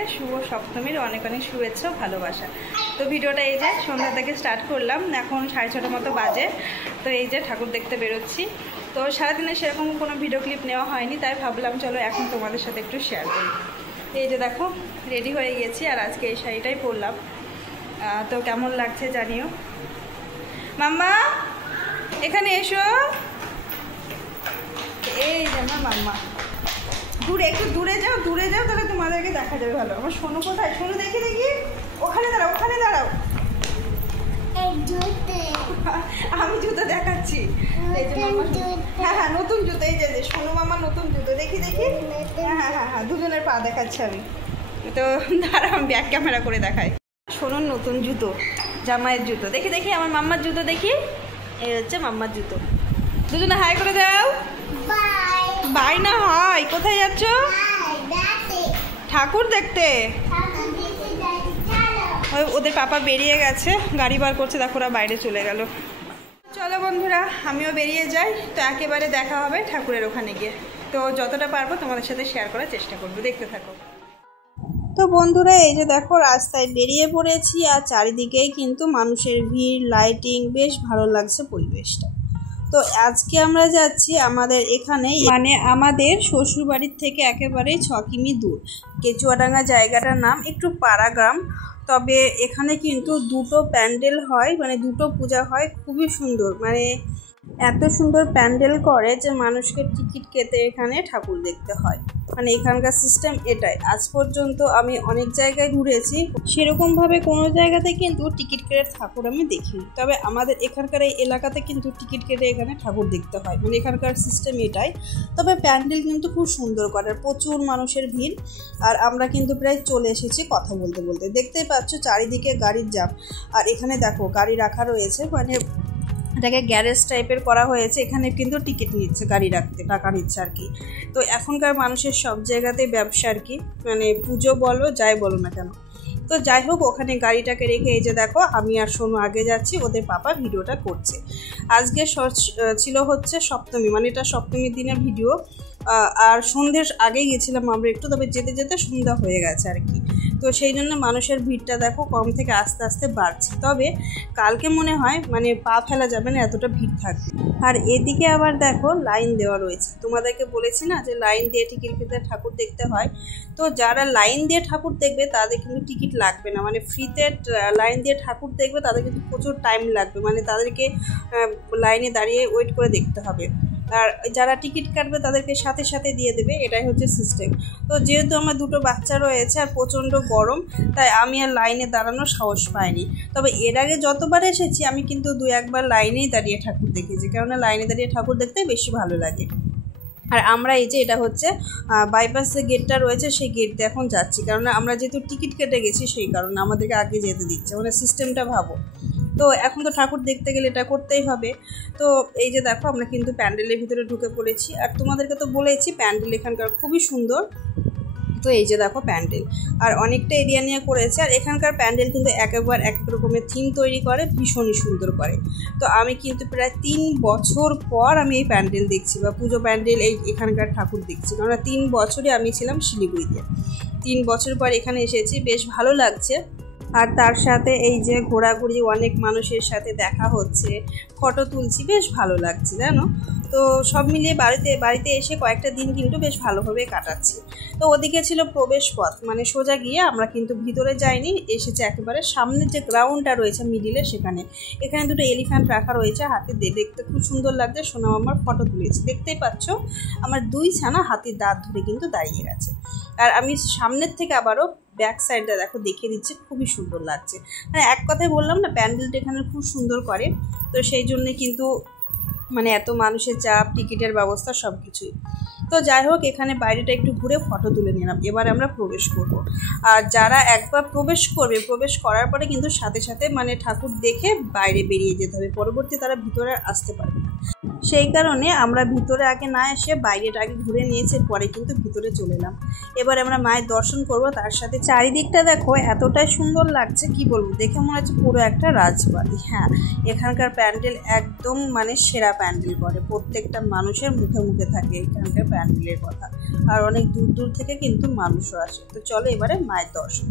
সবাইকে শুভ সপ্তমীর অনেক অনেক শুভেচ্ছা ভালোবাসা। তো ভিডিওটা এই যে সন্ধ্যা থেকে স্টার্ট করলাম, এখন 6:30 মতো বাজে। তো এই যে ঠাকুর দেখতে বেরোচ্ছি। তো সারাদিনে সেরকম কোনো ভিডিও ক্লিপ নেওয়া হয়নি, তাই ভাবলাম চলো এখন তোমাদের সাথে একটু শেয়ার করি। এই যে দেখো রেডি হয়ে গেছি, আর আজকে এই শাড়িটাই পরলাম। তো কেমন লাগছে জানিও। মাম্মা এখানে এসো। এই যে আমার মাম্মা, দূরে একটু দূরে যাও তাহলে তোমাদেরকে দেখা যাবে ভালো। আমার সোনু কোথায়? সোনু দেখি ওখানে দাঁড়াও, ওখানে দাঁড়াও। আমি জুতো দেখাচ্ছি। হ্যাঁ নতুন জুতো। এই যে সোনু মামার নতুন জুতো, দেখি হ্যাঁ দুজনের পা দেখাচ্ছি আমি। তো দাঁড়াও আমি ব্যাক ক্যামেরা করে দেখাই। সোনুর নতুন জুতো, জামাইয়ের জুতো। দেখি আমার মাম্মার জুতো দেখি। এই হচ্ছে মাম্মার জুতো। দুজনে হাই করে দাও। বাই না হাই। কোথায় যাচ্ছ? ঠাকুর দেখতে। ওদের পাপা বেরিয়ে গেছে, গাড়ি বার করছে, দেখো ওরা বাইরে চলে গেল। চলো বন্ধুরা আমিও বেরিয়ে যাই। তো একেবারে দেখা হবে ঠাকুরের ওখানে গিয়ে। তো যতটা পারবো তোমাদের সাথে শেয়ার করার চেষ্টা করবো, দেখতে থাকো। তো বন্ধুরা এই যে দেখো রাস্তায় বেরিয়ে পড়েছি, আর চারিদিকেই কিন্তু মানুষের ভিড়, লাইটিং, বেশ ভালো লাগছে পরিবেশটা। তো আজকে আমরা যাচ্ছি আমাদের এখানে, মানে আমাদের শ্বশুরবাড়ির থেকে একেবারেই 6 কিমি দূর। কেচুয়াডাঙ্গা জায়গাটার নাম একটু পাড়াগ্রাম। তবে এখানে কিন্তু দুটো প্যান্ডেল হয়, মানে দুটো পূজা হয়, খুবই সুন্দর। মানে এত সুন্দর প্যান্ডেল করে যে মানুষকে টিকিট কেটে এখানে ঠাকুর দেখতে হয়। মানে এখানকার সিস্টেম এটাই। আজ পর্যন্ত আমি অনেক জায়গায় ঘুরেছি, সেরকমভাবে কোনো জায়গাতে কিন্তু টিকিট কেটে ঠাকুর আমি দেখিনি। তবে আমাদের এখানকার এই এলাকাতে কিন্তু টিকিট কেটে এখানে ঠাকুর দেখতে হয়, মানে এখানকার সিস্টেম এটাই। তবে প্যান্ডেল কিন্তু খুব সুন্দর করে, প্রচুর মানুষের ভিড়। আর আমরা কিন্তু প্রায় চলে এসেছি কথা বলতে বলতে। দেখতেই পাচ্ছ চারিদিকে গাড়ির জাম। আর এখানে দেখো গাড়ি রাখা রয়েছে, মানে এটাকে গ্যারেজ টাইপের করা হয়েছে। এখানে কিন্তু টিকিট নিচ্ছে, গাড়ি রাখতে টাকা নিচ্ছে আর কি। তো এখনকার মানুষের সব জায়গাতেই ব্যবসা আর কি, মানে পুজো বলো যাই বলো না কেন। তো যাই হোক ওখানে গাড়িটাকে রেখে এই যে দেখো আমি আর সোনু আগে যাচ্ছি, ওদের পাপা ভিডিওটা করছে। আজকে ছিল হচ্ছে সপ্তমী, মানে এটা সপ্তমীর দিনের ভিডিও। আর সন্ধ্যের আগেই গেছিলাম আমরা একটু, তবে যেতে যেতে সন্ধ্যা হয়ে গেছে আর কি। তো সেই জন্য মানুষের ভিড়টা দেখো কম থেকে আস্তে আস্তে বাড়ছে। তবে কালকে মনে হয় মানে পা ফেলা যাবে না, এতটা ভিড় থাকবে। আর এদিকে আবার দেখো লাইন দেওয়া রয়েছে। তোমাদেরকে বলেছি না যে লাইন দিয়ে টিকিট কেটে ঠাকুর দেখতে হয়। তো যারা লাইন দিয়ে ঠাকুর দেখবে তাদের কিন্তু টিকিট লাগবে না, মানে ফ্রিতে লাইন দিয়ে ঠাকুর দেখবে তাদের কিন্তু প্রচুর টাইম লাগবে, মানে তাদেরকে লাইনে দাঁড়িয়ে ওয়েট করে দেখতে হবে। আর যারা টিকিট কাটবে তাদেরকে সাথে সাথে দিয়ে দেবে, এটাই হচ্ছে সিস্টেম। তো যেহেতু আমার দুটো বাচ্চা রয়েছে আর প্রচণ্ড গরম, তাই আমি আর লাইনে দাঁড়ানোর সাহস পাইনি। তবে এর আগে যতবার এসেছি আমি কিন্তু 2-1 বার লাইনেই দাঁড়িয়ে ঠাকুর দেখেছি, কেননা লাইনে দাঁড়িয়ে ঠাকুর দেখতে বেশি ভালো লাগে। আর আমরা এই যে এটা হচ্ছে বাইপাসের গেটটা রয়েছে, সেই গেট দিয়ে এখন যাচ্ছি, কারণ আমরা যেহেতু টিকিট কেটে গেছি সেই কারণে আমাদেরকে আগে যেতে দিচ্ছে, মানে সিস্টেমটা ভাবো। তো এখন তো ঠাকুর দেখতে গেলে এটা করতেই হবে। তো এই যে দেখো আমরা কিন্তু প্যান্ডেলের ভিতরে ঢুকে পড়েছি। আর তোমাদেরকে তো বলেছি প্যান্ডেল এখানকার খুবই সুন্দর। তো এই যে দেখো প্যান্ডেল, আর অনেকটা এরিয়া নিয়ে করেছে। আর এখানকার প্যান্ডেল কিন্তু এক এক রকমের থিম তৈরি করে, ভীষণই সুন্দর করে। তো আমি কিন্তু প্রায় 3 বছর পর আমি এই প্যান্ডেল দেখছি, বা পুজো প্যান্ডেল এখানকার ঠাকুর দেখছি। কারণ 3 বছরে আমি ছিলাম শিলিগুড়িতে, 3 বছর পর এখানে এসেছি, বেশ ভালো লাগছে। আর তার সাথে এই যে ঘোরাঘুরি, অনেক মানুষের সাথে দেখা হচ্ছে, ফটো তুলছি, বেশ ভালো লাগছে জানো। তো সব মিলিয়ে বাড়িতে এসে কয়েকটা দিন কিন্তু বেশ ভালোভাবে কাটাচ্ছি। তো ওদিকে ছিল প্রবেশ পথ, মানে সোজা গিয়ে আমরা কিন্তু ভিতরে যাইনি, এসেছে একেবারে সামনে যে গ্রাউন্ডটা রয়েছে মিডিলে সেখানে। এখানে দুটো এলিফ্যান্ট রাখা রয়েছে, হাতি দেখতে খুব সুন্দর লাগছে। সোনাম আমার ফটো তুলেছি, দেখতেই পাচ্ছ আমার 2 ছানা হাতির দাঁত ধরে কিন্তু দাঁড়িয়ে গেছে। আর আমি সামনের থেকে আবারও ব্যাক সাইডটা দেখো দেখিয়ে দিচ্ছে, খুবই সুন্দর লাগছে। মানে এক কথায় বললাম না প্যান্ডেলটা এখানে খুব সুন্দর করে। তো সেই জন্যে কিন্তু মানে এত মানুষের চাপ, টিকিটের ব্যবস্থা সব কিছুই। তো যাই হোক এখানে বাইরেটা একটু ঘুরে ফটো তুলে নিলাম। এবার আমরা প্রবেশ করব। আর যারা একবার প্রবেশ করবে, প্রবেশ করার পরে কিন্তু সাথে সাথে মানে ঠাকুর দেখে বাইরে বেরিয়ে যেতে হবে, পরবর্তী তারা ভিতরে আসতে পারবে না। সেই কারণে আমরা ভিতরে আগে না এসে বাইরেটা আগে ঘুরে নিয়েছি, পরে কিন্তু ভিতরে চলে এলাম। এবার আমরা মায়ের দর্শন করব, তার সাথে চারিদিকটা দেখো এতটাই সুন্দর লাগছে কি বলবো, দেখে মনে হচ্ছে পুরো একটা রাজবাড়ি। হ্যাঁ, এখানকার প্যান্ডেল একদম মানে সেরা প্যান্ডেল করে, প্রত্যেকটা মানুষের মুখে মুখে থাকে এখানকার প্যান্ডেলের কথা, আর অনেক দূর দূর থেকে কিন্তু মানুষও আসে। তো চলো এবারে মায়ের দর্শন।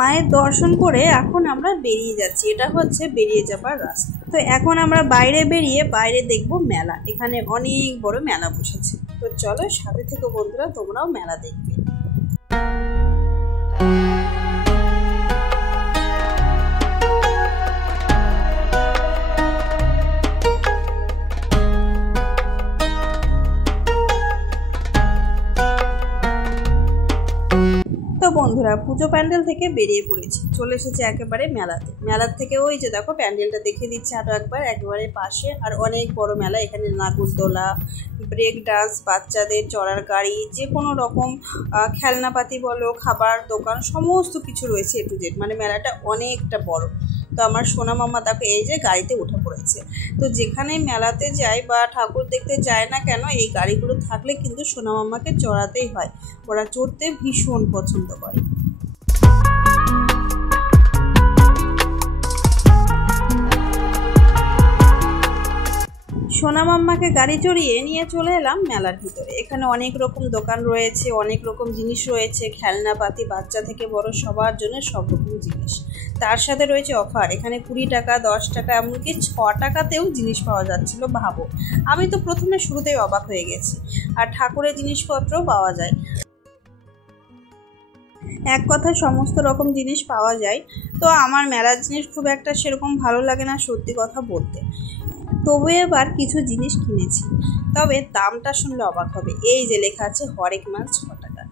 মায়ের দর্শন করে এখন আমরা বেরিয়ে যাচ্ছি, এটা হচ্ছে বেরিয়ে যাবার রাস্তা। তো এখন আমরা বাইরে বেরিয়ে বাইরে দেখবো মেলা, এখানে অনেক বড় মেলা বসেছে। তো চলো সাথে থেকে বন্ধুরা তোমরাও মেলা দেখবে। তো বন্ধুরা পুজো প্যান্ডেল থেকে বেরিয়ে পড়েছি, চলে এসেছি একেবারে মেলাতে। মেলার থেকে ওই যে দেখো প্যান্ডেলটা দেখে দিচ্ছে আরো একবার, একেবারে পাশে। আর অনেক বড় মেলা, এখানে নাগরদোলা, ব্রেক ডান্স, বাচ্চাদের চড়ার গাড়ি, যে কোনো রকম খেলনাপাতি বলো, খাবার দোকান, সমস্ত কিছু রয়েছে এ টু জেড। মানে মেলাটা অনেকটা বড়। তো আমার সোনা মামা দেখো এই যে গাড়িতে উঠে পড়েছে। তো যেখানে মেলাতে যাই বা ঠাকুর দেখতে যায় না কেন, এই গাড়িগুলো থাকলে কিন্তু সোনা মামাকে চড়াতেই হয়, ওরা চড়তে ভীষণ পছন্দ করে। সোনা মাম্মাকে গাড়ি চড়িয়ে নিয়ে চলে এলাম মেলার ভিতরে। এখানে অনেক রকম দোকান রয়েছে, অনেক রকম জিনিস রয়েছে, খেলনাপাতি, বাচ্চা থেকে বড় সবার জন্য সব রকম জিনিস। তার সাথে রয়েছে অফার, এখানে 20 টাকা, 10 টাকা, এমনকি 6 টাকাতেও জিনিস পাওয়া যাচ্ছিল। ভাবো, আমি তো প্রথমে শুরুতেই অবাক হয়ে গেছি। আর ঠাকুরের জিনিসপত্রও পাওয়া যায়, এক কথায় সমস্ত রকম জিনিস পাওয়া যায়। তো আমার মেলার জিনিস খুব একটা সেরকম ভালো লাগে না সত্যি কথা বলতে, তবু এবার কিছু জিনিস কিনেছি। তবে দামটা শুনলে অবাক হবে, এই যে লেখা আছে হরেক মাল 6 টাকা।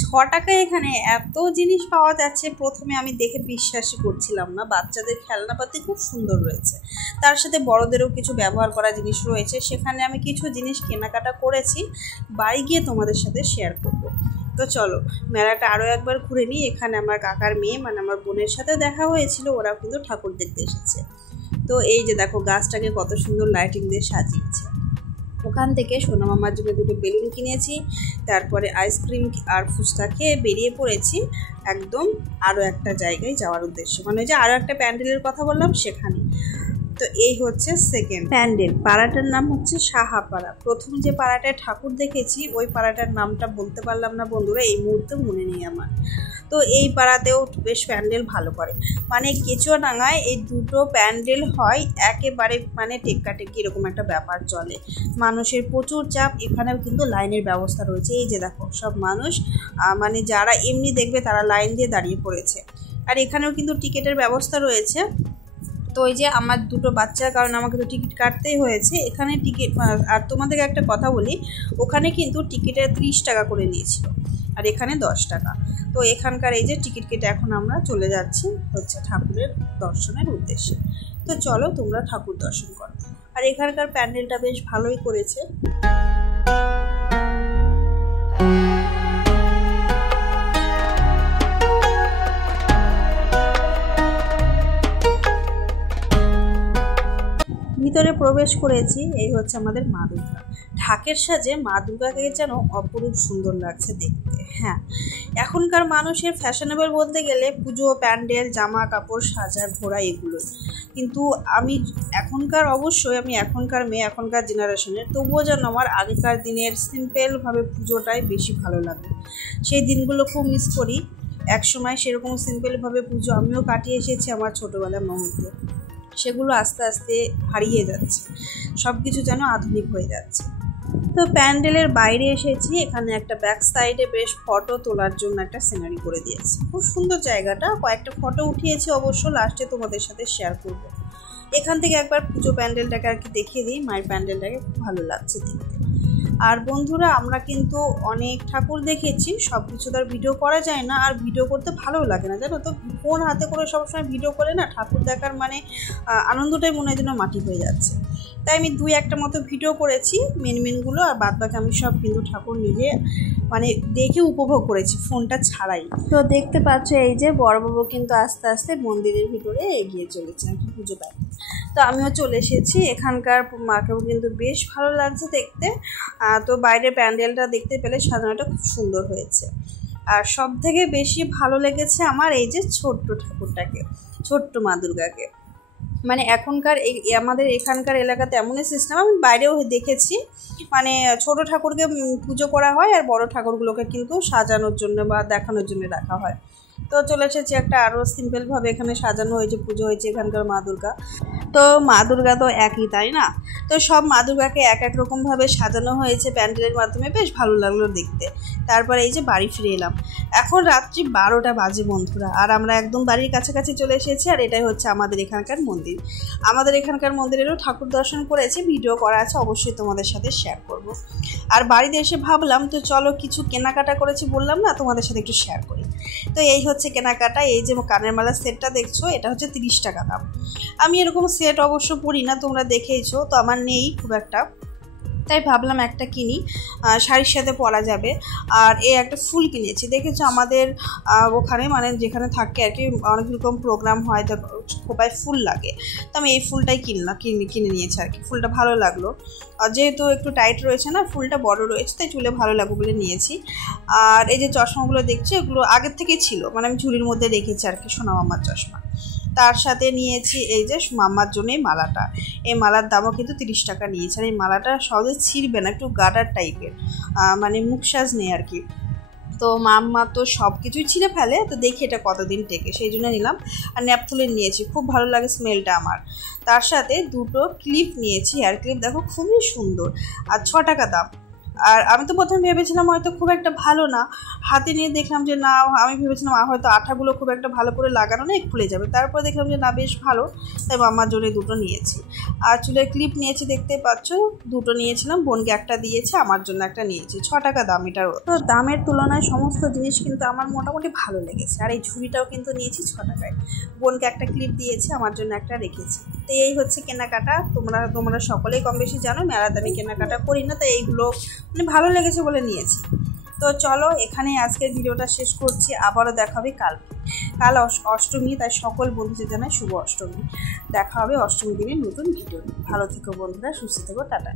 6 টাকায় এখানে এত জিনিস পাওয়া যাচ্ছে, প্রথমে আমি দেখে বিশ্বাসই করছিলাম না। বাচ্চাদের খেলনাপাতি খুব সুন্দর রয়েছে, তার সাথে বড়দেরও কিছু ব্যবহার করা জিনিস রয়েছে। সেখানে আমি কিছু জিনিস কেনাকাটা করেছি, বাড়ি গিয়ে তোমাদের সাথে শেয়ার করব। তো চলো মেলাটা আরও একবার ঘুরে নিই। এখানে আমার কাকার মেয়ে মানে আমার বোনের সাথে দেখা হয়েছিল, ওরা কিন্তু ঠাকুর দেখতে এসেছে। তো এই যে দেখো গাছটাকে কত সুন্দর লাইটিং দিয়ে সাজিয়েছে। ওখান থেকে সোনা মামার জন্য 2টো বেলুন কিনেছি, তারপরে আইসক্রিম আর ফুচকা খেয়ে বেরিয়ে পড়েছি একদম আরও একটা জায়গায় যাওয়ার উদ্দেশ্যে, মানে ওই যে আরও একটা প্যান্ডেলের কথা বললাম সেখানে। তো এই হচ্ছে সেকেন্ড প্যান্ডেল, পাড়াটার নাম হচ্ছে সাহাপাড়া। প্রথম যে পাড়াটায় ঠাকুর দেখেছি ওই পাড়াটার নামটা বলতে পারলাম না বন্ধুরা, এই মুহূর্তে মনে নেই আমার। তো এই পাড়াতেও বেশ প্যান্ডেল ভালো করে, মানে কেচুয়াডাঙ্গায় এই 2টো প্যান্ডেল হয় একেবারে, মানে টেক্কাটেক্কি এরকম একটা ব্যাপার চলে। মানুষের প্রচুর চাপ, এখানেও কিন্তু লাইনের ব্যবস্থা রয়েছে। এই যে দেখো সব মানুষ মানে যারা এমনি দেখবে তারা লাইন দিয়ে দাঁড়িয়ে পড়েছে। আর এখানেও কিন্তু টিকিটের ব্যবস্থা রয়েছে। তো ওই যে আমার 2টো বাচ্চার কারণে আমাকে তো টিকিট কাটতেই হয়েছে এখানে টিকিট। আর তোমাদেরকে একটা কথা বলি, ওখানে কিন্তু টিকিটের 30 টাকা করে নিয়েছিল, আর এখানে 10 টাকা। তো এখানকার এই যে টিকিট কেটে এখন আমরা চলে যাচ্ছি হচ্ছে ঠাকুরের দর্শনের উদ্দেশ্যে। তো চলো তোমরা ঠাকুর দর্শন করো। আর এখানকার প্যান্ডেলটা বেশ ভালোই করেছে। ভিতরে প্রবেশ করেছি, এই হচ্ছে আমাদের মা দুর্গা। ঢাকের সাজে মা দুর্গাকে যেন অপরূপ সুন্দর লাগছে দেখতে। হ্যাঁ, এখনকার মানুষের ফ্যাশনেবল বলতে গেলে পুজো প্যান্ডেল, জামা কাপড়, সাজা ঘোরা এগুলো, কিন্তু আমি অবশ্যই আমি এখনকার মেয়ে, এখনকার জেনারেশনের, তবুও যেন আমার আগেকার দিনের সিম্পলভাবে পুজোটাই বেশি ভালো লাগে। সেই দিনগুলো খুব মিস করি। একসময় সেরকম সিম্পলভাবে পুজো আমিও কাটিয়ে এসেছি আমার ছোটোবেলার মুহূর্তে, সেগুলো আস্তে আস্তে হারিয়ে যাচ্ছে, সব কিছু যেন আধুনিক হয়ে যাচ্ছে। তো প্যান্ডেলের বাইরে এসেছি, এখানে একটা ব্যাক সাইডে বেশ ফটো তোলার জন্য একটা সিনারি করে দিয়েছে, খুব সুন্দর জায়গাটা। কয়েকটা ফটো উঠিয়েছি অবশ্য, লাস্টে তোমাদের সাথে শেয়ার করব। এখান থেকে একবার পুজো প্যান্ডেলটাকে আর কি দেখিয়ে দিই। মায়ের প্যান্ডেলটাকে খুব ভালো লাগছে দেখতে। আর বন্ধুরা আমরা কিন্তু অনেক ঠাকুর দেখেছি, সব কিছু তো আর ভিডিও করা যায় না, আর ভিডিও করতে ভালোও লাগে না জানো তো। ফোন হাতে করে সবসময় ভিডিও করে না ঠাকুর দেখার মানে আনন্দটাই মনে হয় যেন মাটি হয়ে যাচ্ছে। তাই আমি 2-1টা মতো ভিডিও করেছি মেনগুলো, আর বাদবাকি আমি সব কিন্তু ঠাকুর নিজে মানে দেখে উপভোগ করেছি ফোনটা ছাড়াই। তো দেখতে পাচ্ছ এই যে বড়বাবু কিন্তু আস্তে আস্তে মন্দিরের ভিতরে এগিয়ে চলেছে আর কি পুজো পায়। তো আমিও চলে এসেছি। এখানকার মাকেও কিন্তু বেশ ভালো লাগছে দেখতে। তো বাইরের প্যান্ডেলটা দেখতে পেলে সাজানোটা খুব সুন্দর হয়েছে। আর সব থেকে বেশি ভালো লেগেছে আমার এই যে ছোট্ট ঠাকুরটাকে, ছোট্ট মা দুর্গাকে। মানে এখনকার আমাদের এখানকার এলাকাতে এমনই সিস্টেম, আমি বাইরেও দেখেছি, মানে ছোট ঠাকুরকে পুজো করা হয় আর বড় ঠাকুরগুলোকে কিন্তু সাজানোর জন্য বা দেখানোর জন্য রাখা হয়। তো চলে এসেছি একটা আরও সিম্পলভাবে এখানে সাজানো হয়েছে, পুজো হয়েছে এখানকার মা দুর্গা। তো মা দুর্গা তো একই, তাই না? তো সব মা দুর্গাকে এক রকমভাবে সাজানো হয়েছে প্যান্ডেলের মাধ্যমে, বেশ ভালো লাগলো দেখতে। তারপরে এই যে বাড়ি ফিরে এলাম। এখন রাত্রি 12টা বাজে বন্ধুরা, আর আমরা একদম বাড়ির কাছাকাছি চলে এসেছি। আর এটাই হচ্ছে আমাদের এখানকার মন্দির। আমাদের এখানকার মন্দিরেরও ঠাকুর দর্শন করেছি, ভিডিও করা আছে, অবশ্যই তোমাদের সাথে শেয়ার করব। আর বাড়িতে এসে ভাবলাম তো চলো কিছু কেনাকাটা করেছি বললাম না, তোমাদের সাথে একটু শেয়ার করি। তো এই হচ্ছে কেনাকাটা। এই যে কানের মালার সেটটা দেখছো, এটা হচ্ছে 30 টাকা দাম। আমি এরকম সেট অবশ্য পরি না, তোমরা দেখেইছো, তো আমার নেই খুব একটা, তাই ভাবলাম একটা কিনি, শাড়ির সাথে পরা যাবে। আর এই একটা ফুল কিনেছি, দেখেছো আমাদের ওখানে মানে যেখানে থাকে আর কি অনেক রকম প্রোগ্রাম হয়, তো খোপায় ফুল লাগে, তো আমি এই ফুলটাই কিনে নিয়েছি আর কি। ফুলটা ভালো লাগলো, যেহেতু একটু টাইট রয়েছে না, ফুলটা বড় রয়েছে, তাই চুলে ভালো লাগবে বলে নিয়েছি। আর এই যে চশমাগুলো দেখছি, এগুলো আগের থেকেই ছিল, মানে আমি ঝুড়ির মধ্যে রেখেছি আর কি, সোনা মামার চশমা। তার সাথে নিয়েছি এই যে মাম্মার জন্য এই মালাটা। এই মালার দামও কিন্তু 30 টাকা নিয়েছে। আর এই মালাটা সহজে ছিঁড়বে না, একটু গার্ডার টাইপের, মানে মুখসাজ নেই আর কি। তো মাম্মা তো সব কিছুই ছিঁড়ে ফেলে, তো দেখি এটা কতদিন টেকে, সেই জন্য নিলাম। আর ন্যাপথলিন নিয়েছি, খুব ভালো লাগে স্মেলটা আমার। তার সাথে 2টো ক্লিপ নিয়েছি, হেয়ার ক্লিপ, দেখো খুবই সুন্দর, আর 6 টাকা দাম। আর আমি তো প্রথমে ভেবেছিলাম হয়তো খুব একটা ভালো না, হাতে নিয়ে দেখলাম যে না, আমি ভেবেছিলাম হয়তো আঠাগুলো খুব একটা ভালো করে লাগানো নেই, খুলে যাবে। তারপর দেখলাম যে না, বেশ ভালো, তাই আমার জন্য 2টো নিয়েছি। আর চুলের ক্লিপ নিয়েছি, দেখতে পাচ্ছ 2টো নিয়েছিলাম, বোনকে একটা দিয়েছে, আমার জন্য একটা নিয়েছি। 6 টাকা দাম এটারও। তো দামের তুলনায় সমস্ত জিনিস কিন্তু আমার মোটামুটি ভালো লেগেছে। আর এই ঝুড়িটাও কিন্তু নিয়েছি 6 টাকায়। বোনকে একটা ক্লিপ দিয়েছি, আমার জন্য একটা রেখেছি। তো এই হচ্ছে কেনাকাটা। তোমরা সকলেই কম বেশি জানো মেলা দামি কেনাকাটা করি না, তাই এইগুলো মানে ভালো লেগেছে বলে নিয়েছি। তো চলো এখানেই আজকের ভিডিওটা শেষ করছি, আবারও দেখা হবে কাল অষ্টমী, তাই সকল বন্ধুদের জানাই শুভ অষ্টমী। দেখা হবে অষ্টমী দিনের নতুন ভিডিও। ভালো থেকো বন্ধুরা, সুস্থ থেকো, টাটা।